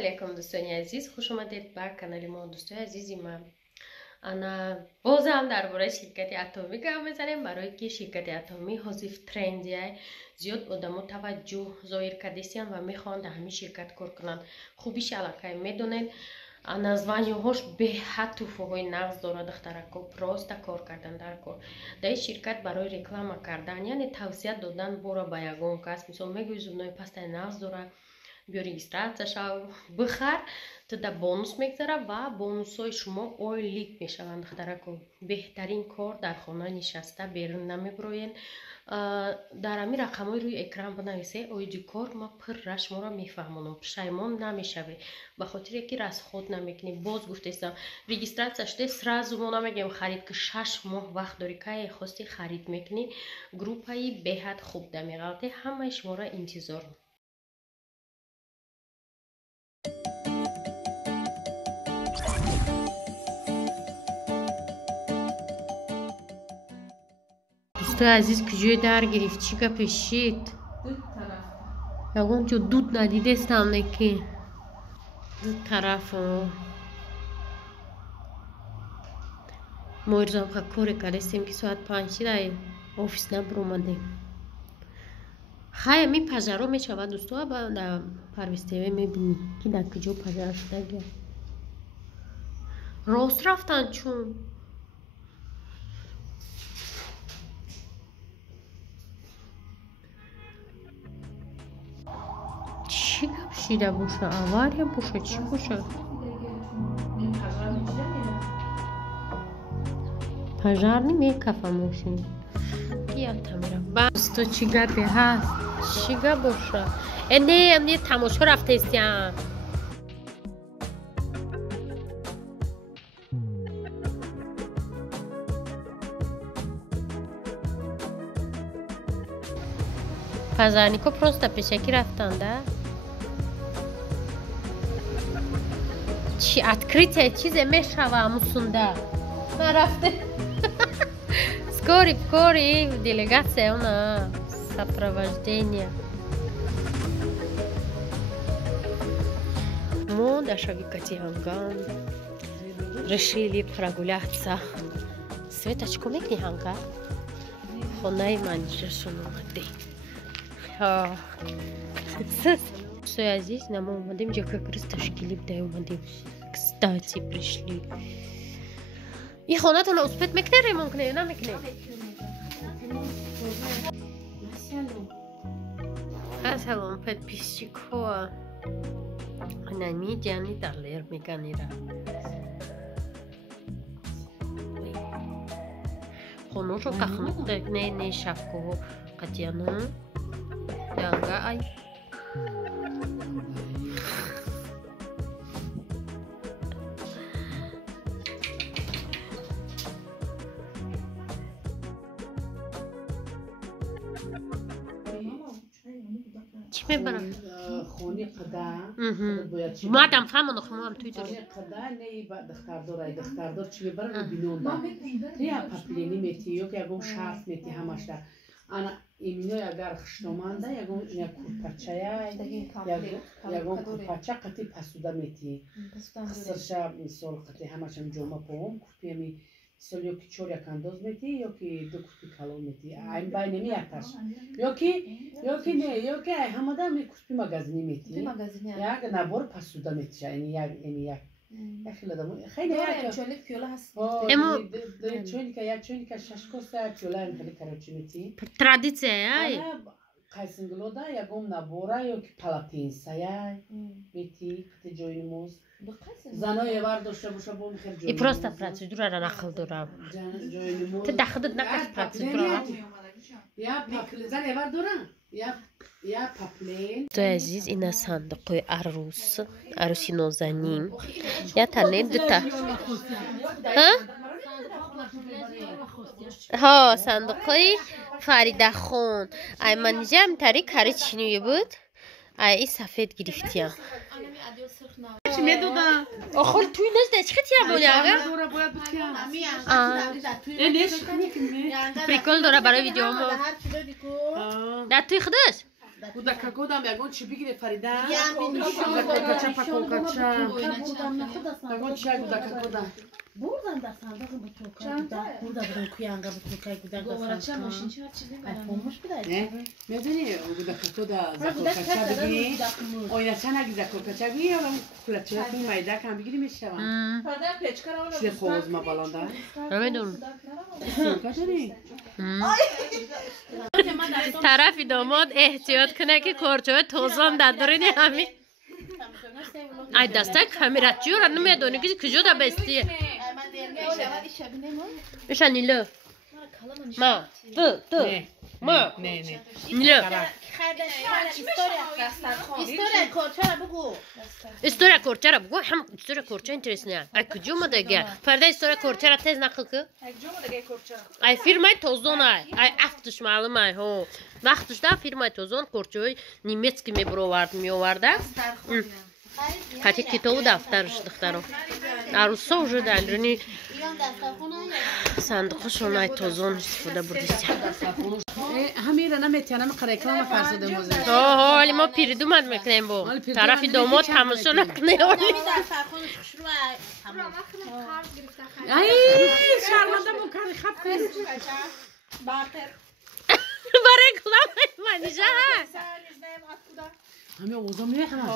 алейкум дӯстони азиз, хуш омадед ба канали мо. дӯстони азизи ман, ана бозам дар бораи ширкати Атоми гап мезанем, барое ки ширкати Атоми ҳозир в тренде, зиёд одамо таваҷҷӯҳ зоҳир кардестиян ва мехоҳанд дар ҳамин ширкат кор кунанд. хубиши аллакай медонед, названиҳош беҳад туҳфаҳои нағз дорад. духтарако просто кор кардан дар кор. дар ин ширкат барои реклама кардан, яъне тавсия додан бора ба ягон кас, мисол мегӯи зубнои пастаи нағз дорад, биё регистратсия шав бихар, то да бонус мегзара ва бонусҳои шумо ойлик мешаванд. духтарако беҳтарин кор дар хона нишаста берун намебироен. дар ҳамин рақамҳои рӯи экран бинависед, оиди кор ма пирра шуморо мефаҳмонам, пушаймон намешавед ба хотире ки расход намекунед. боз гуфтестам, регистратсия шуде сразу мо намегем харид, ки 6 моҳ вақт дори, кае хости харид мекунӣ. группаи беҳад хуб да меғалате, ҳамаи шуморо интизор. дӯстои азиз, куҷои дар гирифт? Чӣ гапе шид? ягон ҷо дуд надидестам, неки ду тарафо мо ирзам ха коре кардестем ки соат 5 шид ай офис набиромадем. хай ми пажаро мешавад дӯсто, ба дар Парвиз ТВ мебинӣ ки дар куҷо пажар шудагия. рост рафтан чун? чӣ гап шида боша? авария боша? чӣ боша? пажар немекафа мошин киятамира басто. чӣ гапе ҳаст? чӣ гап боша? не тамошо рафтестиам. пожарнико просто пешакӣ рафтанда. чи открытие чизе мешава мусунда нарафте. скорый делегация она сопровождение. мы до шавикати Ханган решили прогуляться. Светочку мекни Ханга хонаи манижашон омаде. Все азиз, нам омадем ҷо как раз ташкилиб дай омадем. Кстати пришли. И хонатон успет мекне ремонт кне, намекне? Асалом подписчикҳо. Анами ҷани далер меганира. хоношо кахнук не шавкоҳо қатияно. Янга ай. چی میبرم؟ خونی قدم مادم فهمون خمام توی داری خونی قدم نه با دختردار چی میبرم بینون دا یا پاپلینی میتی یا که یکم شرف میتی همش دا انا ایمینو اگر خشتمانده یکم کورپاچای یکم کورپاچا قطعی پسوده میتی خسرشا مثال قطعی همش هم جمع پوم کورپیمی مثال یا که 4 یک انداز میتی یا که 2 کورپی کلو میتی این بای نمیاتش یا که نه یا که همه می کورپی مغازینی میتی یک نبار پسوده میتی یعنی یک خیلی دمو خیلی چونیک پیوله هست چونیک 6 کوسه پیوله خیلی کاروچی میتی ترادیسیا ای قایسنگلودا یکم نباره یا که پالاتینسیا میتی کتی جوینموز زنای ور داشته باشه بون خیلی جوینموز ای پروستا پروسیدور را نخل دارم تو دخدت نکش پروسیدور را یا پاپلین زنای ور دارم یا پاپلین تو عزیز اینا صندوقی عروسی نازنین یا تنه دوتا ها صندوقی فریده خون ای منجم تاری کاری چینوی بود ای سفید گرفتیم چی میدودا آخر توی نشده چی خیلی بوده اگر پریکول داره برای ویدیو ما در توی خودش Куда кодам ягон чи бигире Фарида? Я Кача паколкача. Ягон чи куда кода? Buradan da sandığı bu tokağı burada bunun kuyanga bu tokağı güzel da sandığı. Olmuş bir de. Ne? Medeni kуда koda zakolkacha bigi. Oynasana güzel kolkacha bigi ya ben kulaçya bir mayda kan bigiri meşava. Size kovuzma balonda. Evet oğlum. Kolkacha ne? طرفی داماد احتیاط کنه که کارچه توزان دادرینی همین ای دسته کامیراتچی رو نمیدونی که کجا دا بستیه ایشا نیلو ما تو ما نیلو استوریا کارچه را بگو هم استوریا کارچه اینترسنه ای کجا ما دیگه فردا استوریا کارچه را تیز نقل که ای فیرمای توزان ای افتش معلوم ای ها وقتش دا فیرمای توزان کارچه نیمتسکی می آورده Хотя китову дафтарыш дыхтару. Аруса уже дальрыни сандықы шонай тозон истифода бурдися. Хамира наметяна мақарайклама фарзаде мозе. Ҳоли мо пиридумад мекунем бо. Тарафи домод тамошо накунем. Ай, шарманда мукари хапкин. Барай кулам манижа. Hami ozam ne kadar?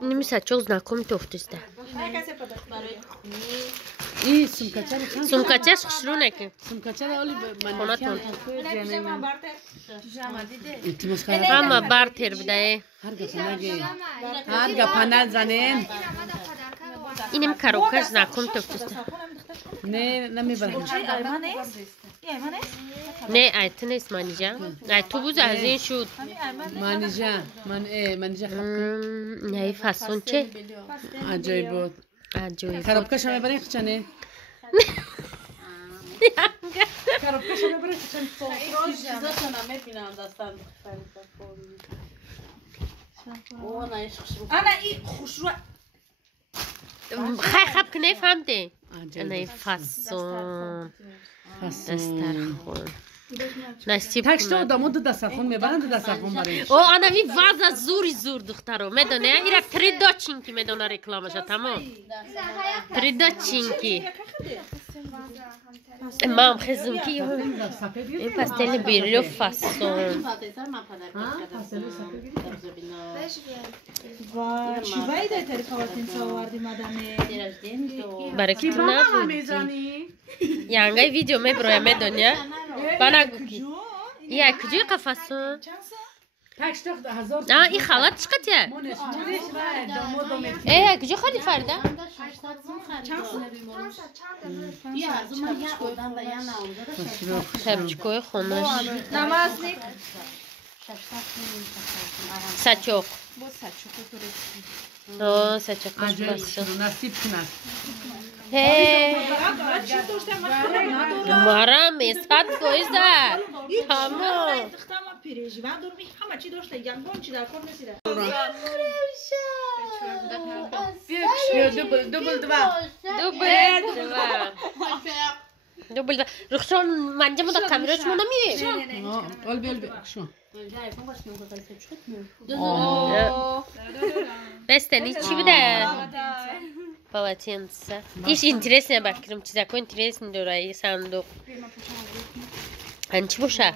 Ними са çok знакомый тофтиста. İyi sumkaçar. Сумkacha шхшрунеки. Sumkaçar oli Xonatон. İltimas kara. Ама бартер бидаe. Har gapana zanen. Иним коробка знакомый тофтиста. Ne mi var? Не, ай ты нест манижа. Ай ту буз аз ин шуд. Manija. Manija. Яй фасон че? Acayip. Acayip. Karabka şame bari kıçane. Karabka şame bari kıçane. Ana iyi kuşra. Хай хап кне фамде. Acayip. Ana фасон. Fason. Дастархон. Насиб. Tak işte o da modu da safon me bana da safon bari. О, ана ви ваза зури зур духтаро. Медоне, ира три дочинки медона рекламаша, тамом. Три дочинки. Мам хезумки. این پستل بیریو فاсон. Çivayı da terikavatın savardı madame. برای کی تو نبودی؟ یانگای ویدیو میبروی میدونیا؟ بنا گوکی. یا کجوی قفاسون؟ Tak işte hazır. آه این خالات چقدره؟ Moneş var. Domodo me. ای کجا خالی فرده؟ شبچکوی خونش. Namazlık. سچوک. آه سچوک Acayip. باسون. Nasip kınas. هی. مارا میسات کویزد. تمام. Double dva. Dubl dva. Ruxon manjamo da kameraç mı namiye? Olbe şu. Besteni içi bir de. Полотенце. Ишь, интересно, бакрым, такой интересный дурай сандук. Анчбуша.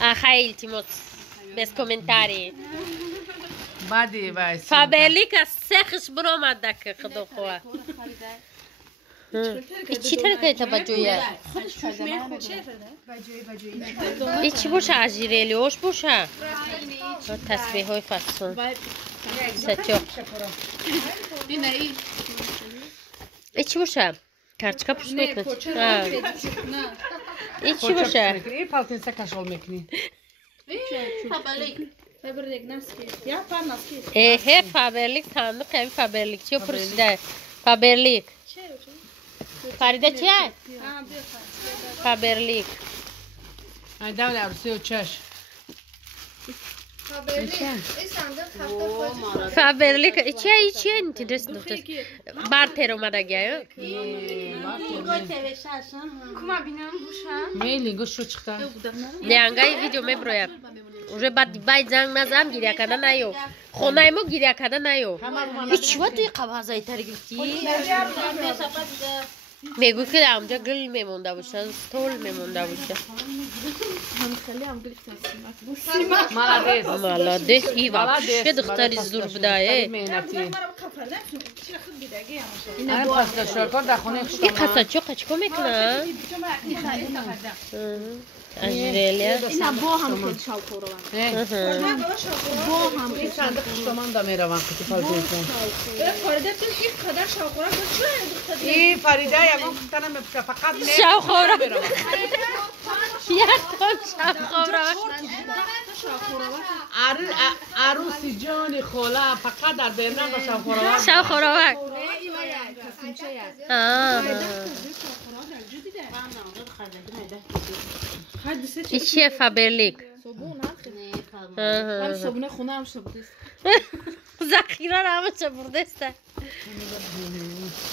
Ахай, Тимот, без комментариев. Badi vay. Faberlik сехш бромадак خدوخوا. İçi terk tabacuya. İçi boşa ajireli, hoş boşa. Tasbihoy fason. Saçok. İçi boşa. Karçka puşmek mi? İçi boşa. İyi paltinse kaş olmekni. He Faberlik tanıdık hem Faberlikçi pırıştı. Faberlik. Faride çe? Faberlik. Ay davle arısı o çaş. فابرلیک چی اینترست داشت بارتر اومده گیا کما بینم بوشم میلی گوش رو چختا لیانگای ویدیو میبرویم уже باید زنگ نزم گیریا کردن نیو خونه ما گیریا کردن نیو هیچ وقتی قوازای تر گرفتی میگو که اونجا گل میمونده باشه طول میمونده باشه مالادس ای واقعا دختری زور بوده این پاستا شکر در خونه این پاستا چوکا چیکار میکنه؟ اجرالیا اینا با هم خیلی شاوخورو با هم این صندوق خشتمان دا میروم کتی پالتون این فریده یکم کتنم میپشه فقط نه شاوخورا یکم شاوخورا عروسی جان خوله فقط در بیرنم با شاوخورا شاوخورا این چیه فابرلیک هم صابونه خونه هم صابونه ذخیره رو همه چه برده است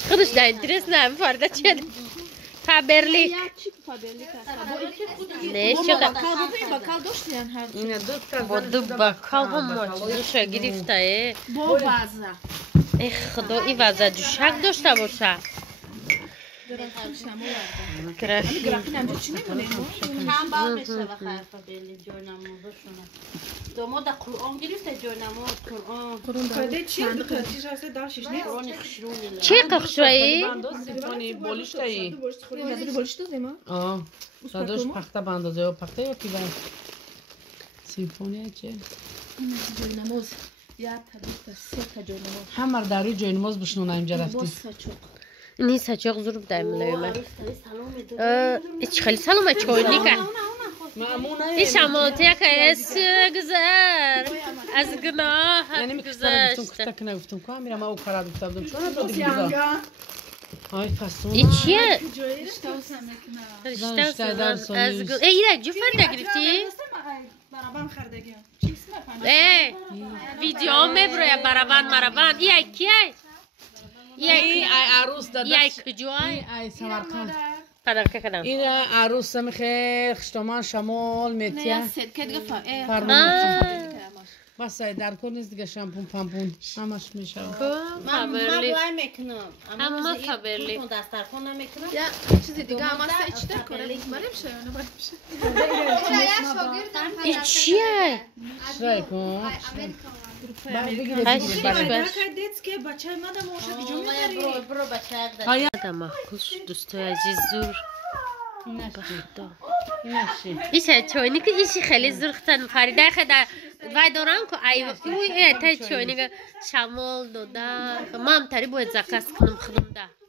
خودش در اینترست نه همه فرده چیه فابرلیک نه چقدر بکال داشتی هر با دو بکال هم دوشه گرفته با وزه ای خدا این وزه جوشک داشته باشه گرافین هم چی میمونه هم باید بشه بخیر فابرلیک جای نمازشونه دوما در قرآن گرفته جای نماز قرآن چی قخشویی؟ بولیش تایی بولش دادیم آه داداش پخته باندازه و پخته یا کی باند سیمفونیه چه؟ جای نماز یا تا سه تا جای نماز همه در روی جای نماز بشنونه اینجا رفتی این سچاق زور بده ملایم ایچ خیلی سلامه چوینی که این شمالتیه که از گذر از گناه گذشت که نگفتم که میرم او کارا بودم چون ندادی بودا آی فسون این چیه؟ رشته در سونیش ایره جو فرده گرفتی؟ ای ویدیو میبرویم برابان ای کیه؟ ای عروس داداش ای کجوای؟ ای سمرقند پدر که کدام این عروس خیر خشتمان شمال میتیه آه بس در کن نیست دیگه شامپون پامپون همش میشه من باید میکنم اما فابرلیک دسترخون نمیکنم یا چیزی دیگه هم هست چی در کنه بریم شه یا نبریم شه این چیه؟ شرای کن برو بچه آدم خوش دوستای عزیز زور بخدا نشی ایشه چوینی که ایشی خیلی زرختن فریده خدا وای دارن که ای تا چوینی که شمال داده ما هم تری باید زکاس کنم خودم ده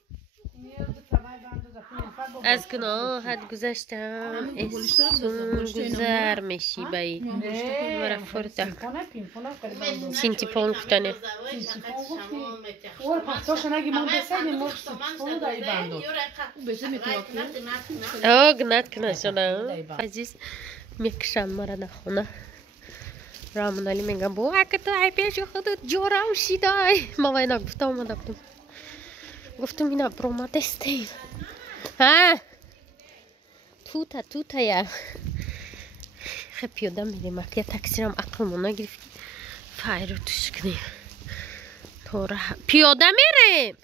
از گناهت گذشتم اسون گذر میشی بایی مرا فرده سینتی پون کتنه اور پختاش نگی من بسیدیم مرد سیپونو دایی بندو گنات کنه شده عزیز میکشم مرا نخونه رامنالی میگم بو اگه تو ای پیش خودت جورا و شیدای ما وینا گفتم اینا بروما دستیم ها توتا یا خیلی پیاده میریم اگه تاکسی هم عقلمون نگرفت فایر رو توش کنیم پیاده میریم